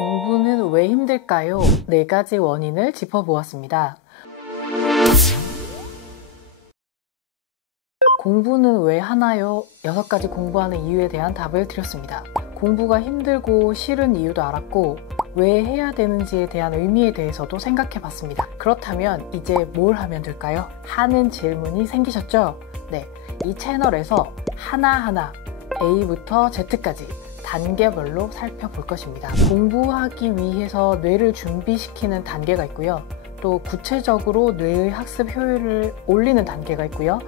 공부는 왜 힘들까요? 4가지 원인을 짚어보았습니다. 공부는 왜 하나요? 6가지 공부하는 이유에 대한 답을 드렸습니다. 공부가 힘들고 싫은 이유도 알았고 왜 해야 되는지에 대한 의미에 대해서도 생각해 봤습니다. 그렇다면 이제 뭘 하면 될까요? 하는 질문이 생기셨죠? 네, 이 채널에서 하나하나 A부터 Z까지 단계별로 살펴볼 것입니다. 공부하기 위해서 뇌를 준비시키는 단계가 있고요. 또 구체적으로 뇌의 학습 효율을 올리는 단계가 있고요.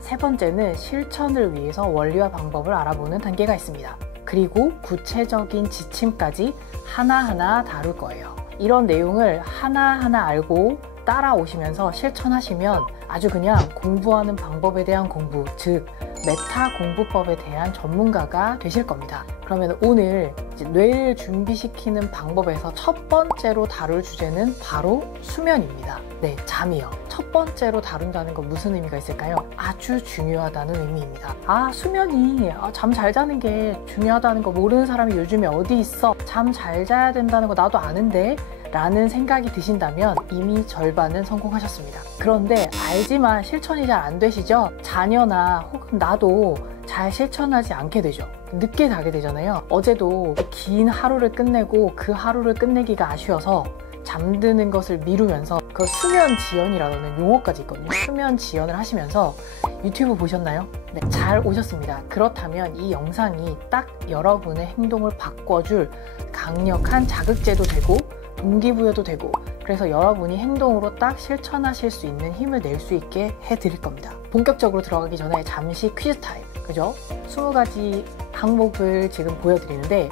3번째는 실천을 위해서 원리와 방법을 알아보는 단계가 있습니다. 그리고 구체적인 지침까지 하나하나 다룰 거예요. 이런 내용을 하나하나 알고 따라오시면서 실천하시면 아주 그냥 공부하는 방법에 대한 공부, 즉 메타 공부법에 대한 전문가가 되실 겁니다. 그러면 오늘 뇌를 준비시키는 방법에서 첫 번째로 다룰 주제는 바로 수면입니다. 네, 잠이요. 첫 번째로 다룬다는 건 무슨 의미가 있을까요? 아주 중요하다는 의미입니다. 수면이 잠 잘 자는 게 중요하다는 거 모르는 사람이 요즘에 어디 있어? 잠 잘 자야 된다는 거 나도 아는데? 라는 생각이 드신다면 이미 절반은 성공하셨습니다. 그런데 알지만 실천이 잘 안 되시죠? 자녀나 혹은 나도 잘 실천하지 않게 되죠. 늦게 자게 되잖아요. 어제도 긴 하루를 끝내고 그 하루를 끝내기가 아쉬워서 잠드는 것을 미루면서 그 수면 지연이라는 용어까지 있거든요. 수면 지연을 하시면서 유튜브 보셨나요? 네, 잘 오셨습니다. 그렇다면 이 영상이 딱 여러분의 행동을 바꿔줄 강력한 자극제도 되고 동기부여도 되고, 그래서 여러분이 행동으로 딱 실천하실 수 있는 힘을 낼 수 있게 해드릴 겁니다. 본격적으로 들어가기 전에 잠시 퀴즈 타임, 그죠? 20가지 항목을 지금 보여드리는데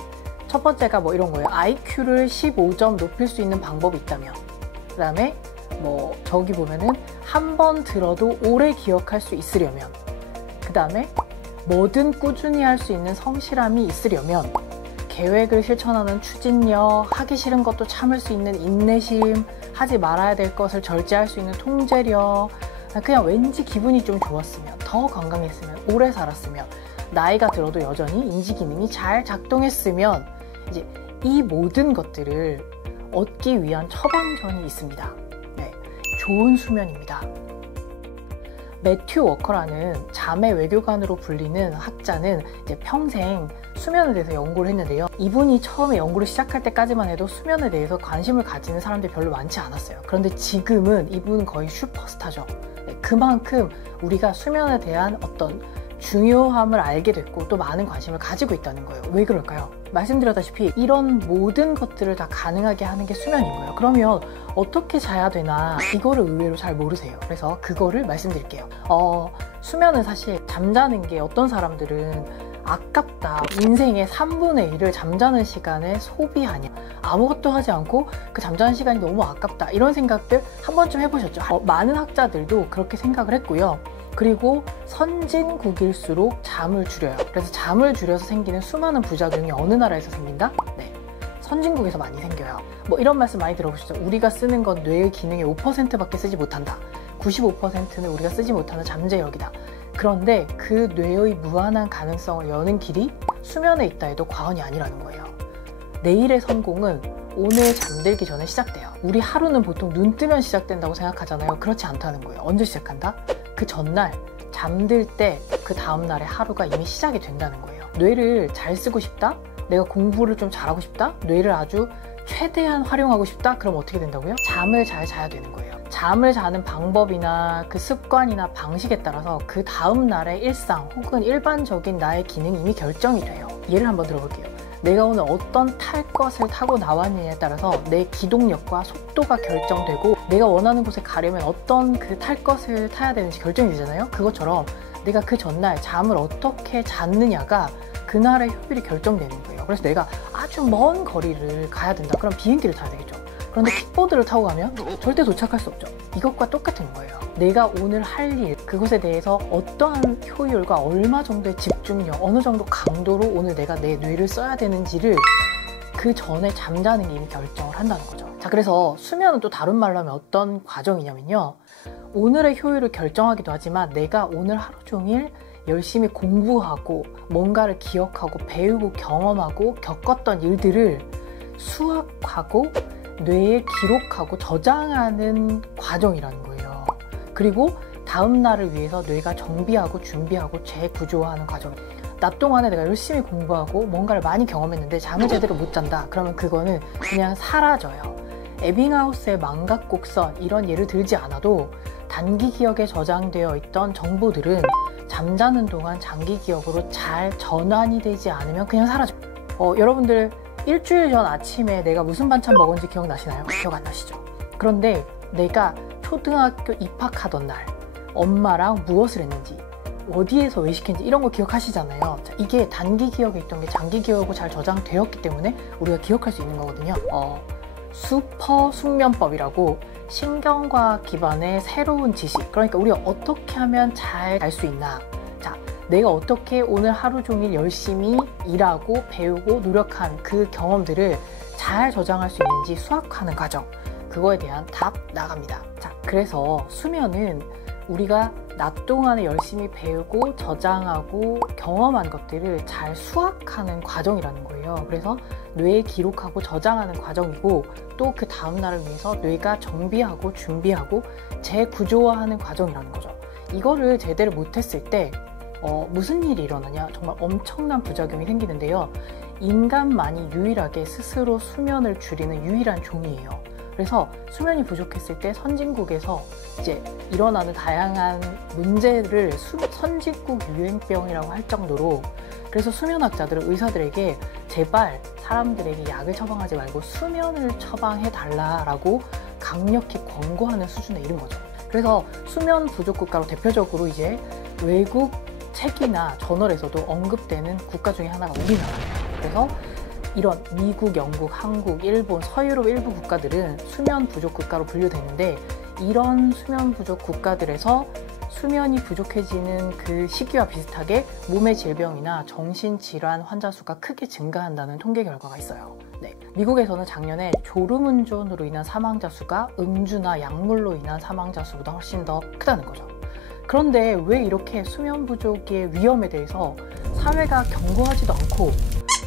첫 번째가 뭐 이런 거예요. IQ를 15점 높일 수 있는 방법이 있다면, 그 다음에 뭐 저기 보면은 한 번 들어도 오래 기억할 수 있으려면, 그 다음에 뭐든 꾸준히 할 수 있는 성실함이 있으려면, 계획을 실천하는 추진력, 하기 싫은 것도 참을 수 있는 인내심, 하지 말아야 될 것을 절제할 수 있는 통제력, 그냥 왠지 기분이 좀 좋았으면, 더 건강했으면, 오래 살았으면, 나이가 들어도 여전히 인지기능이 잘 작동했으면, 이제 이 모든 것들을 얻기 위한 처방전이 있습니다. 네, 좋은 수면입니다. 매튜 워커라는 잠의 외교관으로 불리는 학자는 이제 평생 수면에 대해서 연구를 했는데요. 이분이 처음에 연구를 시작할 때까지만 해도 수면에 대해서 관심을 가지는 사람들이 별로 많지 않았어요. 그런데 지금은 이분은 거의 슈퍼스타죠. 네, 그만큼 우리가 수면에 대한 어떤 중요함을 알게 됐고 또 많은 관심을 가지고 있다는 거예요. 왜 그럴까요? 말씀드렸다시피 이런 모든 것들을 다 가능하게 하는 게 수면인 거예요. 그러면 어떻게 자야 되나 이거를 의외로 잘 모르세요. 그래서 그거를 말씀드릴게요. 수면은 사실 잠자는 게 어떤 사람들은 아깝다, 인생의 3분의 1을 잠자는 시간에 소비하냐, 아무것도 하지 않고 그 잠자는 시간이 너무 아깝다, 이런 생각들 한 번쯤 해보셨죠? 많은 학자들도 그렇게 생각을 했고요. 그리고 선진국일수록 잠을 줄여요. 그래서 잠을 줄여서 생기는 수많은 부작용이 어느 나라에서 생긴다? 네, 선진국에서 많이 생겨요. 뭐 이런 말씀 많이 들어보셨죠? 우리가 쓰는 건 뇌의 기능의 5%밖에 쓰지 못한다. 95%는 우리가 쓰지 못하는 잠재력이다. 그런데 그 뇌의 무한한 가능성을 여는 길이 수면에 있다 해도 과언이 아니라는 거예요. 내일의 성공은 오늘 잠들기 전에 시작돼요. 우리 하루는 보통 눈 뜨면 시작된다고 생각하잖아요. 그렇지 않다는 거예요. 언제 시작한다? 그 전날 잠들 때 그 다음날의 하루가 이미 시작이 된다는 거예요. 뇌를 잘 쓰고 싶다? 내가 공부를 좀 잘하고 싶다? 뇌를 아주 최대한 활용하고 싶다? 그럼 어떻게 된다고요? 잠을 잘 자야 되는 거예요. 잠을 자는 방법이나 그 습관이나 방식에 따라서 그 다음날의 일상 혹은 일반적인 나의 기능이 이미 결정이 돼요. 예를 한번 들어볼게요. 내가 오늘 어떤 탈 것을 타고 나왔느냐에 따라서 내 기동력과 속도가 결정되고 내가 원하는 곳에 가려면 어떤 그 탈 것을 타야 되는지 결정이 되잖아요. 그것처럼 내가 그 전날 잠을 어떻게 잤느냐가 그날의 효율이 결정되는 거예요. 그래서 내가 아주 먼 거리를 가야 된다. 그럼 비행기를 타야 되겠죠. 그런데 킥보드를 타고 가면 절대 도착할 수 없죠. 이것과 똑같은 거예요. 내가 오늘 할 일, 그것에 대해서 어떠한 효율과 얼마 정도의 집중력, 어느 정도 강도로 오늘 내가 내 뇌를 써야 되는지를 그 전에 잠자는 게 이미 결정을 한다는 거죠. 자, 그래서 수면은 또 다른 말로 하면 어떤 과정이냐면요. 오늘의 효율을 결정하기도 하지만 내가 오늘 하루 종일 열심히 공부하고 뭔가를 기억하고 배우고 경험하고 겪었던 일들을 수학하고 뇌에 기록하고 저장하는 과정이라는 거예요. 그리고 다음 날을 위해서 뇌가 정비하고 준비하고 재구조화하는 과정. 낮 동안에 내가 열심히 공부하고 뭔가를 많이 경험했는데 잠을 제대로 못 잔다. 그러면 그거는 그냥 사라져요. 에빙하우스의 망각곡선 이런 예를 들지 않아도 단기 기억에 저장되어 있던 정보들은 잠자는 동안 장기 기억으로 잘 전환이 되지 않으면 그냥 사라져요. 여러분들 일주일 전 아침에 내가 무슨 반찬 먹었는지 기억나시나요? 기억 안 나시죠? 그런데 내가 초등학교 입학하던 날 엄마랑 무엇을 했는지 어디에서 왜 시켰는지 이런 거 기억하시잖아요. 자, 이게 단기 기억에 있던 게 장기 기억으로 잘 저장되었기 때문에 우리가 기억할 수 있는 거거든요. 슈퍼 숙면법이라고 신경과학 기반의 새로운 지식, 그러니까 우리가 어떻게 하면 잘 잘 수 있나, 자, 내가 어떻게 오늘 하루 종일 열심히 일하고 배우고 노력한 그 경험들을 잘 저장할 수 있는지 수학하는 과정, 그거에 대한 답 나갑니다. 자, 그래서 수면은 우리가 낮 동안에 열심히 배우고 저장하고 경험한 것들을 잘 수학하는 과정이라는 거예요. 그래서 뇌에 기록하고 저장하는 과정이고, 또 그 다음 날을 위해서 뇌가 정비하고 준비하고 재구조화하는 과정이라는 거죠. 이거를 제대로 못했을 때 무슨 일이 일어나냐? 정말 엄청난 부작용이 생기는데요. 인간만이 유일하게 스스로 수면을 줄이는 유일한 종이에요. 그래서 수면이 부족했을 때 선진국에서 이제 일어나는 다양한 문제를 선진국 유행병이라고 할 정도로, 그래서 수면학자들은 의사들에게 제발 사람들에게 약을 처방하지 말고 수면을 처방해 달라라고 강력히 권고하는 수준에 이른 거죠. 그래서 수면 부족 국가로 대표적으로 이제 외국 책이나 저널에서도 언급되는 국가 중에 하나가 우리나라예요. 그래서 이런 미국, 영국, 한국, 일본, 서유럽 일부 국가들은 수면 부족 국가로 분류되는데, 이런 수면 부족 국가들에서 수면이 부족해지는 그 시기와 비슷하게 몸의 질병이나 정신질환 환자 수가 크게 증가한다는 통계 결과가 있어요. 네, 미국에서는 작년에 졸음운전으로 인한 사망자 수가 음주나 약물로 인한 사망자 수보다 훨씬 더 크다는 거죠. 그런데 왜 이렇게 수면 부족의 위험에 대해서 사회가 경고하지도 않고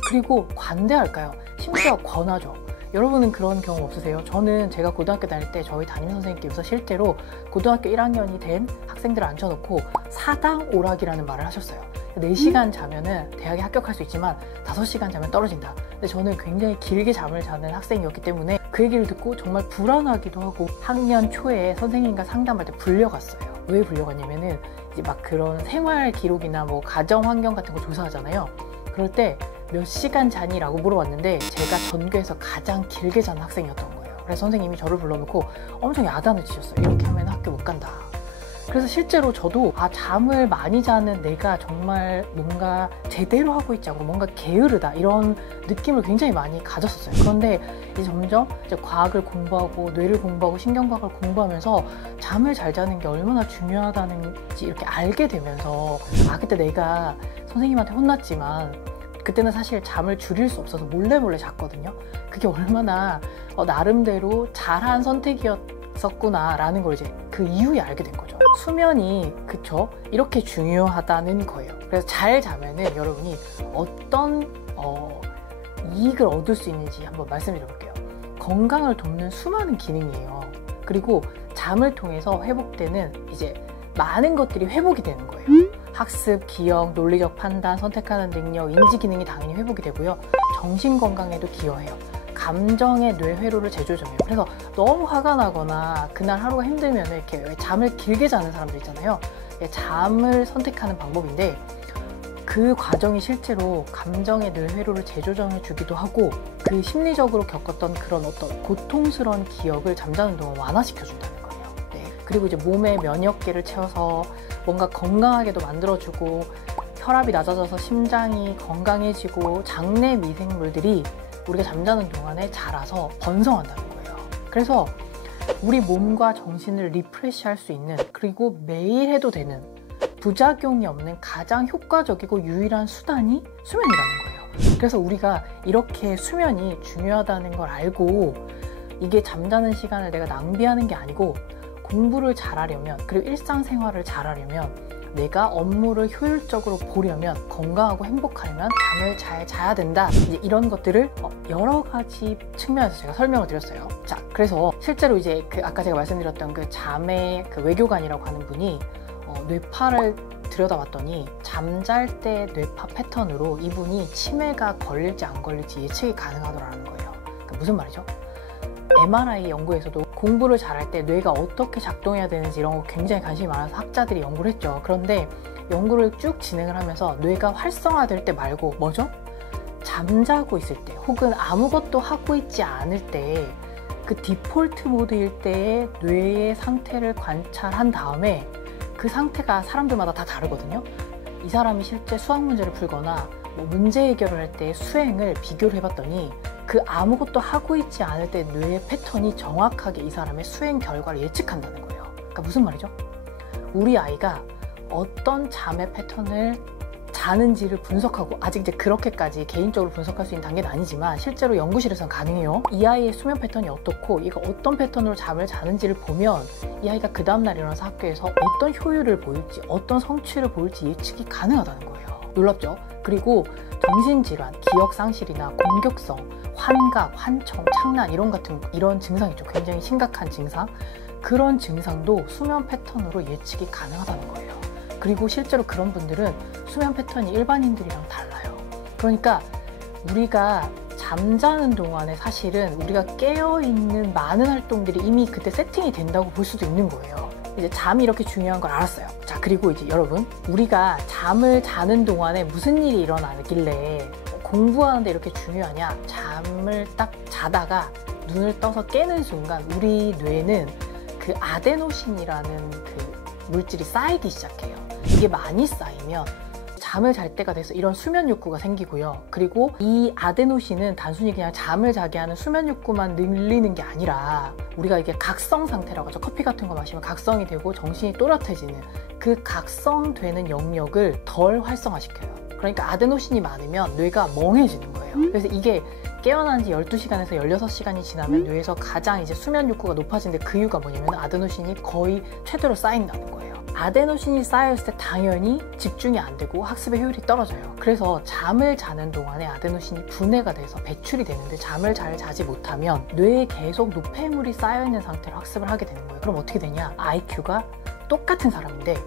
그리고 관대할까요? 심지어 권하죠. 여러분은 그런 경험 없으세요? 저는 제가 고등학교 다닐 때 저희 담임선생님께서 실제로 고등학교 1학년이 된 학생들을 앉혀놓고 사당 오락이라는 말을 하셨어요. 4시간 자면은 대학에 합격할 수 있지만 5시간 자면 떨어진다. 근데 저는 굉장히 길게 잠을 자는 학생이었기 때문에 그 얘기를 듣고 정말 불안하기도 하고, 학년 초에 선생님과 상담할 때 불려갔어요. 왜 불려갔냐면은 이제 막 그런 생활 기록이나 뭐 가정 환경 같은 거 조사하잖아요. 그럴 때 몇 시간 자니? 라고 물어봤는데 제가 전교에서 가장 길게 자는 학생이었던 거예요. 그래서 선생님이 저를 불러놓고 엄청 야단을 치셨어요. 이렇게 하면 학교 못 간다. 그래서 실제로 저도 잠을 많이 자는 내가 정말 뭔가 제대로 하고 있지 않고 뭔가 게으르다, 이런 느낌을 굉장히 많이 가졌었어요. 그런데 이제 점점 이제 과학을 공부하고 뇌를 공부하고 신경과학을 공부하면서 잠을 잘 자는 게 얼마나 중요하다는지 이렇게 알게 되면서, 그때 내가 선생님한테 혼났지만 그때는 사실 잠을 줄일 수 없어서 몰래 잤거든요. 그게 얼마나 나름대로 잘한 선택이었었구나 라는 걸 이제 그 이후에 알게 된 거죠. 수면이 그쵸? 이렇게 중요하다는 거예요. 그래서 잘 자면은 여러분이 어떤 이익을 얻을 수 있는지 한번 말씀드려 볼게요. 건강을 돕는 수많은 기능이에요. 그리고 잠을 통해서 회복되는 이제 많은 것들이 회복이 되는 거예요. 학습, 기억, 논리적 판단, 선택하는 능력, 인지 기능이 당연히 회복이 되고요. 정신 건강에도 기여해요. 감정의 뇌회로를 재조정해요. 그래서 너무 화가 나거나 그날 하루가 힘들면 이렇게 잠을 길게 자는 사람들 있잖아요. 잠을 선택하는 방법인데, 그 과정이 실제로 감정의 뇌회로를 재조정해 주기도 하고, 그 심리적으로 겪었던 그런 어떤 고통스러운 기억을 잠자는 동안 완화시켜 준다는 거예요. 네. 그리고 이제 몸의 면역계를 채워서 뭔가 건강하게도 만들어주고, 혈압이 낮아져서 심장이 건강해지고, 장내 미생물들이 우리가 잠자는 동안에 자라서 번성한다는 거예요. 그래서 우리 몸과 정신을 리프레시할 수 있는, 그리고 매일 해도 되는, 부작용이 없는 가장 효과적이고 유일한 수단이 수면이라는 거예요. 그래서 우리가 이렇게 수면이 중요하다는 걸 알고, 이게 잠자는 시간을 내가 낭비하는 게 아니고 공부를 잘하려면, 그리고 일상생활을 잘하려면, 내가 업무를 효율적으로 보려면, 건강하고 행복하려면 잠을 잘 자야 된다. 이제 이런 것들을 여러 가지 측면에서 제가 설명을 드렸어요. 자, 그래서 실제로 이제 아까 제가 말씀드렸던 그 잠의 그 외교관이라고 하는 분이 뇌파를 들여다봤더니 잠잘 때 뇌파 패턴으로 이분이 치매가 걸릴지 안 걸릴지 예측이 가능하더라는 거예요. 그러니까 무슨 말이죠? MRI 연구에서도 공부를 잘할 때 뇌가 어떻게 작동해야 되는지 이런 거 굉장히 관심이 많아서 학자들이 연구를 했죠. 그런데 연구를 쭉 진행을 하면서 뇌가 활성화될 때 말고 뭐죠? 잠자고 있을 때 혹은 아무것도 하고 있지 않을 때 그 디폴트 모드일 때의 뇌의 상태를 관찰한 다음에 그 상태가 사람들마다 다 다르거든요. 이 사람이 실제 수학 문제를 풀거나 뭐 문제 해결을 할 때 수행을 비교를 해봤더니 그 아무것도 하고 있지 않을 때 뇌의 패턴이 정확하게 이 사람의 수행 결과를 예측한다는 거예요. 그러니까 무슨 말이죠? 우리 아이가 어떤 잠의 패턴을 자는지를 분석하고, 아직 이제 그렇게까지 개인적으로 분석할 수 있는 단계는 아니지만 실제로 연구실에서는 가능해요. 이 아이의 수면 패턴이 어떻고 얘가 어떤 패턴으로 잠을 자는지를 보면 이 아이가 그 다음날 일어나서 학교에서 어떤 효율을 보일지, 어떤 성취를 보일지 예측이 가능하다는 거예요. 놀랍죠? 그리고 정신질환, 기억상실이나 공격성, 환각, 환청, 창란 이런 증상 있죠. 굉장히 심각한 증상. 그런 증상도 수면 패턴으로 예측이 가능하다는 거예요. 그리고 실제로 그런 분들은 수면 패턴이 일반인들이랑 달라요. 그러니까 우리가 잠자는 동안에 사실은 우리가 깨어있는 많은 활동들이 이미 그때 세팅이 된다고 볼 수도 있는 거예요. 이제 잠이 이렇게 중요한 걸 알았어요. 자, 그리고 이제 여러분, 우리가 잠을 자는 동안에 무슨 일이 일어나길래 공부하는데 이렇게 중요하냐? 잠을 딱 자다가 눈을 떠서 깨는 순간 우리 뇌는 그 아데노신이라는 그 물질이 쌓이기 시작해요. 이게 많이 쌓이면 잠을 잘 때가 돼서 이런 수면 욕구가 생기고요. 그리고 이 아데노신은 단순히 그냥 잠을 자게 하는 수면 욕구만 늘리는 게 아니라 우리가 이게 각성 상태라고 하죠. 커피 같은 거 마시면 각성이 되고 정신이 또렷해지는 그 각성되는 영역을 덜 활성화시켜요. 그러니까 아데노신이 많으면 뇌가 멍해지는 거예요. 그래서 이게 깨어난 지 12시간에서 16시간이 지나면 뇌에서 가장 이제 수면 욕구가 높아지는데 그 이유가 뭐냐면 아데노신이 거의 최대로 쌓인다는 거예요. 아데노신이 쌓였을 때 당연히 집중이 안 되고 학습의 효율이 떨어져요. 그래서 잠을 자는 동안에 아데노신이 분해가 돼서 배출이 되는데 잠을 잘 자지 못하면 뇌에 계속 노폐물이 쌓여있는 상태로 학습을 하게 되는 거예요. 그럼 어떻게 되냐? IQ가 똑같은 사람인데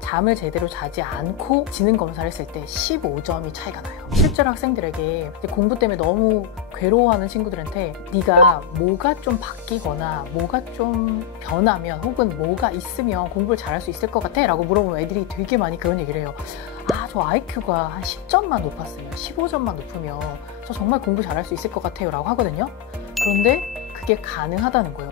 잠을 제대로 자지 않고 지능 검사를 했을 때 15점이 차이가 나요. 실제로 학생들에게 공부 때문에 너무 괴로워하는 친구들한테 네가 뭐가 좀 바뀌거나 뭐가 좀 변하면 혹은 뭐가 있으면 공부를 잘할 수 있을 것 같아? 라고 물어보면 애들이 되게 많이 그런 얘기를 해요. 아, 저 IQ가 한 10점만 높았으면, 15점만 높으면 저 정말 공부 잘할 수 있을 것 같아요 라고 하거든요. 그런데 그게 가능하다는 거예요.